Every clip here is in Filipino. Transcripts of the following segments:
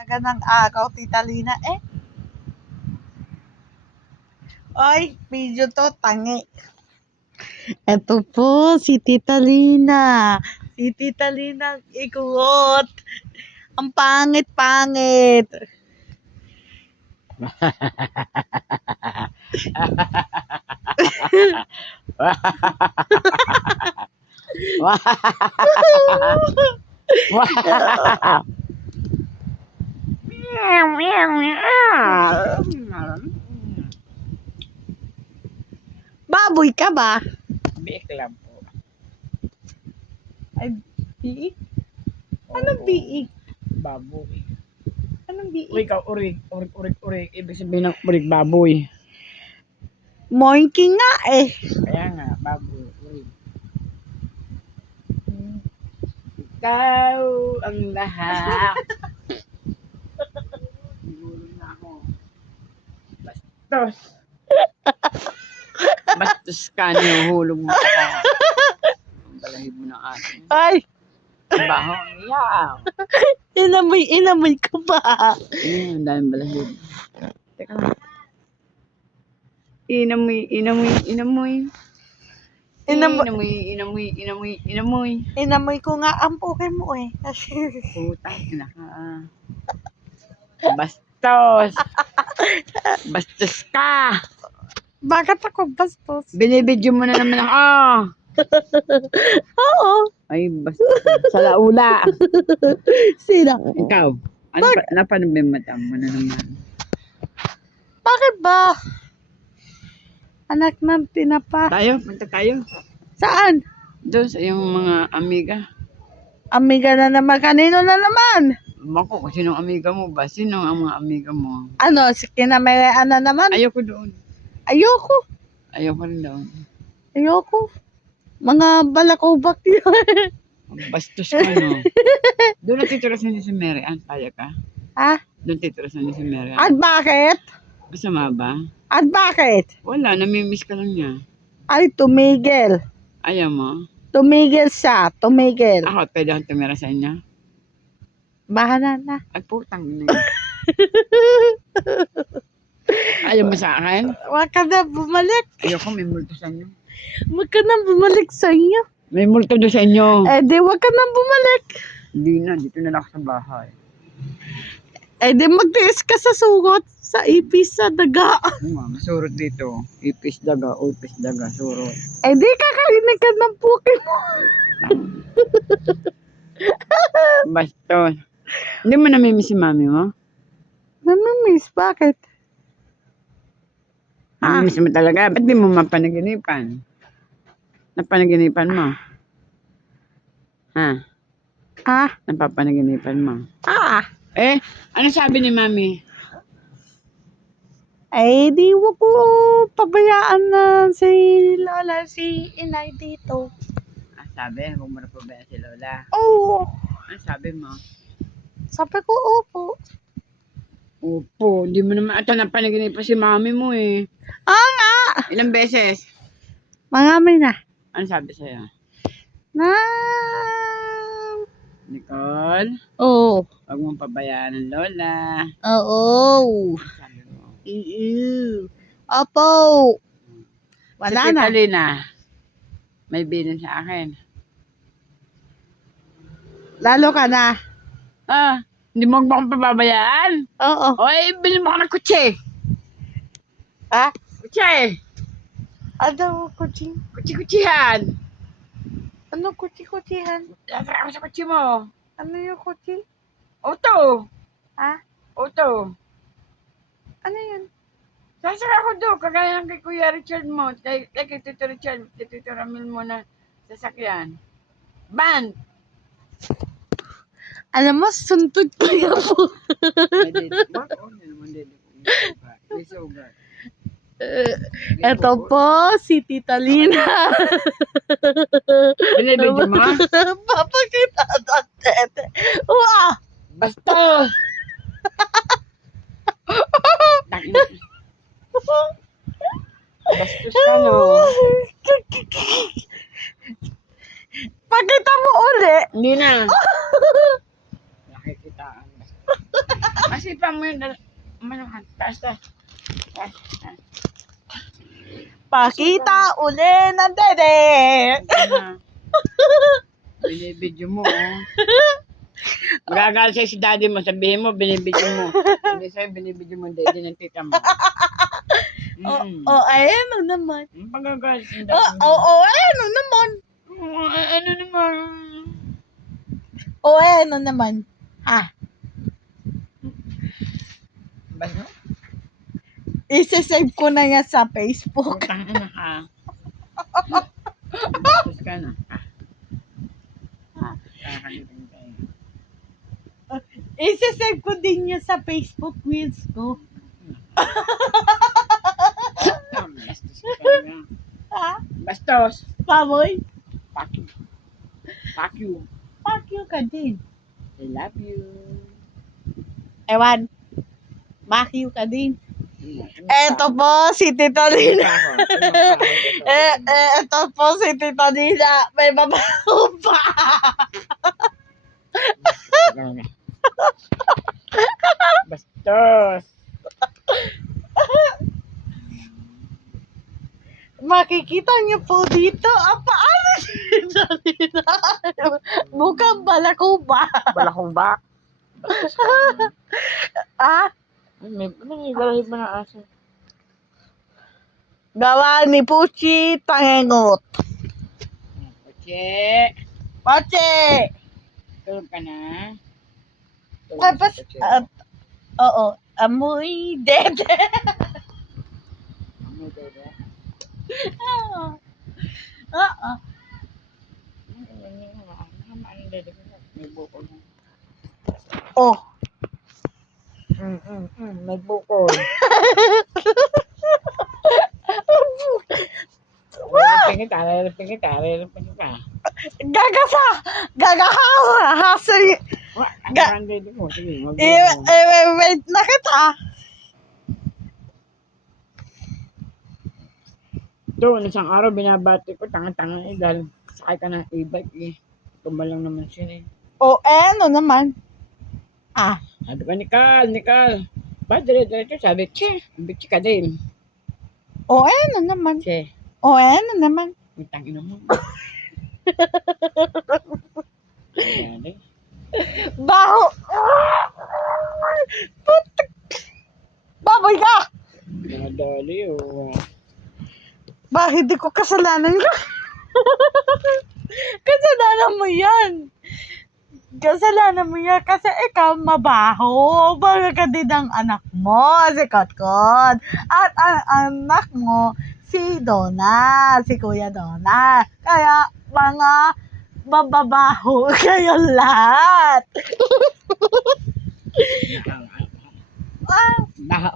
Taga ng agaw, Tita Lina. Oy, video to, tangi. Ito po, si Tita Lina. Si Tita Lina, ikuot. Ang pangit-pangit. Baboy ka ba? Biik lang po. Ay, biik? Anong biik? Baboy. Anong biik? Urig. Ibig sabihin ng urig, baboy. Moinky nga eh. Kaya nga, baboy, urig. Ikaw ang lahat. Siguro na ako. Bastos. Bastos ka, nihuhulog mo ka. Ang balahid mo ng atin. Ay, Baho, iyaw. inamoy ka ba? Ang daming balahid. Teka lang. Inamoy. Inamoy ko nga ang puke mo eh. Kasi, Putang ina ka. Bastos. Bastos ka. bakit ako bastos? Binibidyo mo na naman ako. Oo. Ay, bastos. Sa laula. Sino? Ikaw. Ano pa nabing mata mo na naman? Bakit ba? Anak ng tinapa. Punta tayo. Saan? Doon sa iyong mga amiga. Amiga na naman. Kanino na naman? Bako, kung sinong amiga mo ba? Sino ang mga amiga mo? Ano, si kinamayaan na naman? Ayoko doon. Ayoko. Ayoko rin doon. Ayoko. Mga balakobak yun. Bastos ka, no? Doon natitira sa ni si Mary Ann. Kaya ka? Ha? Doon titira sa ni si Mary Ann. At bakit? Masama ba? At bakit? Wala, namimiss ka lang niya. Ay, tumigil. Ayaw mo? Tumigil siya. Tumigil. Ako, pwede akong tumira sa inyo? Bahala na. Ay, putang ina. Ayaw mo sa akin? Huwag ka na bumalik. Ayoko, may multo sa inyo. Huwag ka na bumalik sa inyo. May multo doon sa inyo. Eh di, huwag ka na bumalik. Hindi na, dito na lang ako sa bahay. Eh di, magtiis ka sa sugot. Sa ipis, sa daga. Masurot dito. Ipis daga, surot. Eh di, kakainin ka ng puke mo. Bastos. Hindi mo namimiss si mami mo? Namimiss, bakit? Namimiss mo talaga? Ba't di mo mapanaginipan? Napanaginipan mo? Ha? Ah? Napapanaginipan mo? Eh? Ano sabi ni mami? Eh di, huwag ko pabayaan na si Lola, si Inay dito. Sabi, huwag mo na pabayaan si Lola. Oo. Ano sabi mo? Sabi ko, opo. Opo, hindi mo naman ata napanaginipan si mami mo eh. Nga! Ilang beses? Marami na. Ano sabi sa'yo? Na... Nicole, Oo. huwag mong pabayaan ng Lola. Oo. Sabi mo. Opo. Wala Si na. Tita Lina, may bilin sa akin. Lalo ka na. Hindi mo akong pababayaan? Oo. Oy, bilhin mo ako ng kutsi. Ha? Kutsi. Ano kutsing? Kutsi-kutsihan. Ano kutsi-kutsihan? Lasara ako sa kutsi mo. Ano yung kutsi? Auto. Ha? Auto. Ano yun? Sasara ako doon, kagaya ng kay Kuya Richard mo. Kay Tito Richard, kay Tito Ramil mo na sasakyan. Van. Alam mo, suntod ko yan po. Ito po, si Tita Lina. Binibidyo mo? Papakita natin. Wow! Basta! Bastos ka, no? Pakita mo uli. Hindi na. Nakikitaan. Asipan mo yun. Manuhan. Taas. Pakita uli ng dede. Binibidyo mo, oh. Magagalit sa'yo si daddy mo, sabihin mo, binibidyo mo. Hindi sa'yo, binibidyo mo, daddy ng tita mo. Ayan naman. Magagalit si daddy mo. Ayan naman. Ano naman? Ayan naman. Ha? Basta? Isasave ko na yan sa Facebook. Putang ina ka. Bastos ka na. Kakalitin tayo. Isasave ko din yan sa Facebook reels ko. Bastos ka na. Ha? Bastos. Pamoy? Fuck you. Fuck you. Fuck you ka din. I love you. Ewan. Fuck you ka din. Eto po si Tito Nina. Eto po si Tito Nina. May babaho pa. Bastos. Makikita niyo po dito. Paano si Tito Nina? Mukhang balakuba. Balakubak. Ah? May balahi ba na aso? Gawa ni Puchi Tangengot. Oche. Pache! Tulog ka na. Tapos, oo, amoy dede. Ano dede? Oo. Ano dede ko? May bukol na. Oh. May bukol. Lalapin kita. Gagahawa. Hasi. Ang dede ko. Sige, Wait na kita. Doon, isang araw binabati ko, tanga-tanga eh, dahil sakay ka ng e-bike eh. Tumalang naman siya eh. Ano naman? Sabi ko, Nicole. Ba, dire-diretso, sabi, bitch ka din. Ano naman? Che, Ano naman? may tangin mo. Ayan eh. Baho. Putik. Baboy ka. Nadali oh. Bakit di ko kasalanan ka? Kasalanan mo yan. Kasalanan mo yan kasi ikaw mabaho. Baga ka din ang anak mo, si Kotkot. At ang anak mo, si Donna, si Kuya Donna. Kaya mga mababaho kayo lahat. Baha.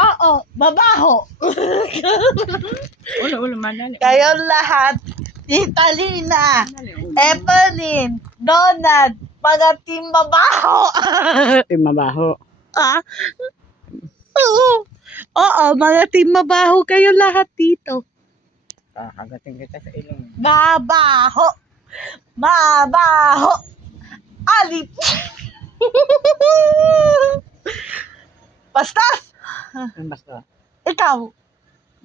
Oo, babaho. Ulo, madali. Kayo lahat. Tita Lina, Evelyn, Donald, mga team mabaho. Team mabaho. Oo, mga team mabaho kayo lahat dito. Kakagating kita sa ilong. Mabaho. Alip. Bastos. Basta. Ikaw.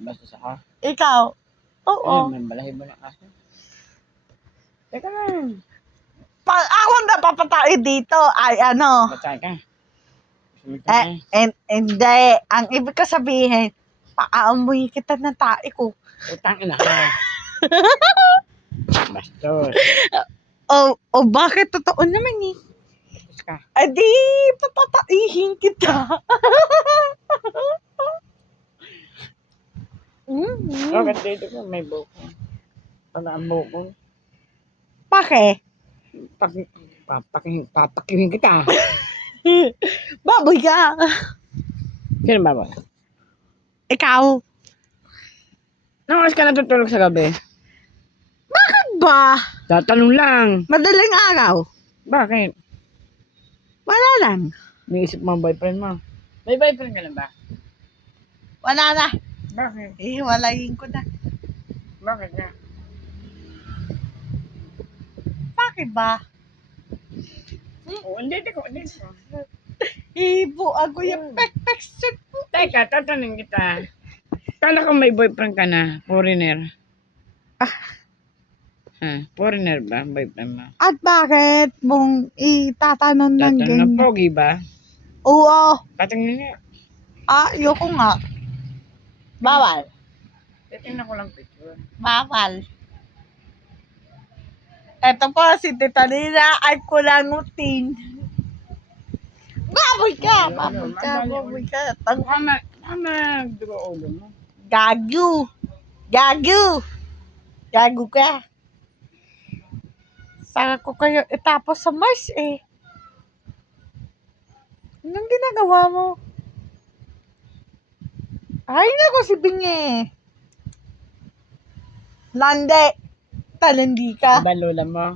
Basta sa ka. Ikaw. Oo. May balahi mo ng aso. Teka lang. Pag ako napapatay dito ay ano. Batay ka. Hindi. Ang ibig ko sabihin, paaamoy kita ng tae ko. Utang ina ka. Bastos. Bakit? Totoo naman eh. Bastos ka. Adi, papataihin kita. Bakit dito ko may bukol? Pala ang bukol. Bakit? Papakihin kita. Baboy ka. Sino ba ba? Ikaw. Nang oras ka natutulog sa gabi? Bakit ba? Tatanong lang. Madaling araw. Bakit? Wala lang. Naisip mo ang boyfriend mo? May boyfriend ka na ba? Wala na. Bakit? Walayin ko na. Bakit nga? Bakit ba? Oo, hindi ko. Ibo ako yung pek-pek suit mo. Teka, tatanungin kita. Kala ko may boyfriend ka na, foreigner. Foreigner ba? Boyfriend mo? At bakit mong itatanong ng Tatanong, ganyan? pogi ba? Oo. Tatanungin niya. Ayoko nga. Bawal. Titingnan ko lang picture. Bawal. Eto po, si Tita Lina ay kulangutin. Baboy ka! Baboy ka! Baboy ka! Magdugo ulo mo. Gago! Gago! Gago ka! Saka ko kayo itapos sa Mars eh. Anong ginagawa mo? Ay, naku si Bingi. Lande. Talandi ka. Diba lola mo?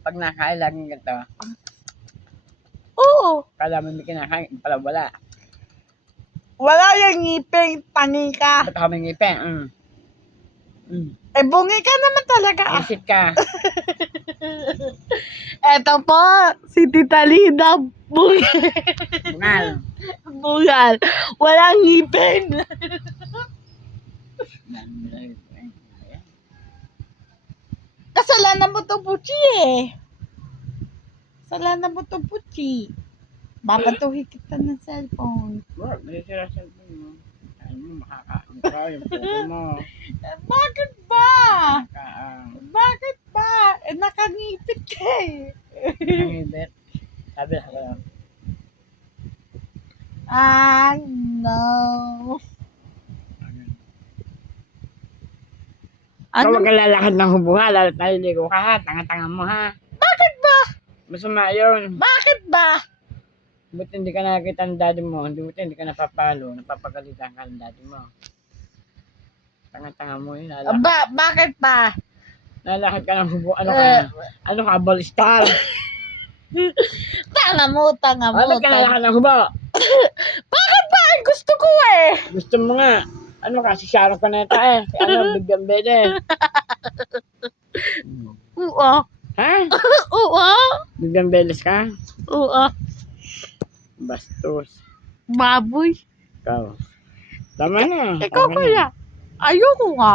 Pag nakain, laging ganito. Oo. Kala mo may kinakain, pala wala. Wala yung ngipin. Tangi ka. Ba't ako may ngipin? Eh, bungi ka naman talaga. Isit ka. Eto po, si Tita Lina. Bungi. Bungal. Bungal. Walang ngipin. Kasalanan mo to, Puchi eh. Kasalanan mo to, Puchi. Babatuhin kita ng cellphone. Wag, may sira sa cellphone mo. Ano mo, makakaang ka yung photo mo. Bakit ba? Makakaang. Bakit ba? Eh, nakangipit ka eh. Nangibit. Sabi na ako. Ah, no. Ikaw Ano? wag ka lalakad ng hubuha, lalo't naliligo ka ha. Tanga-tanga mo ha. Bakit ba? Masama yun. Bakit ba? Buti hindi ka nakakita ng daddy mo. Buti hindi ka napapalo. Napapagalitan ka ng daddy mo. Tanga-tanga mo yun. Bakit ba? Lalakad ka ng hubuha. Ano ka na? Ano ka? Ball-star. Tanga mo. Bakit ka lalakad ng hubuha? Bakit ba? Ay, gusto ko eh. Gusto mo nga. Ano ka? Si Sharon Cuneta eh. Si ano? Bigyan Bede. Oo. Ha? Oo. Bigyan Beles ka? Oo. Bastos. Baboy. Ikaw. Tama na. Ikaw Okay na. kaya. Ayoko nga.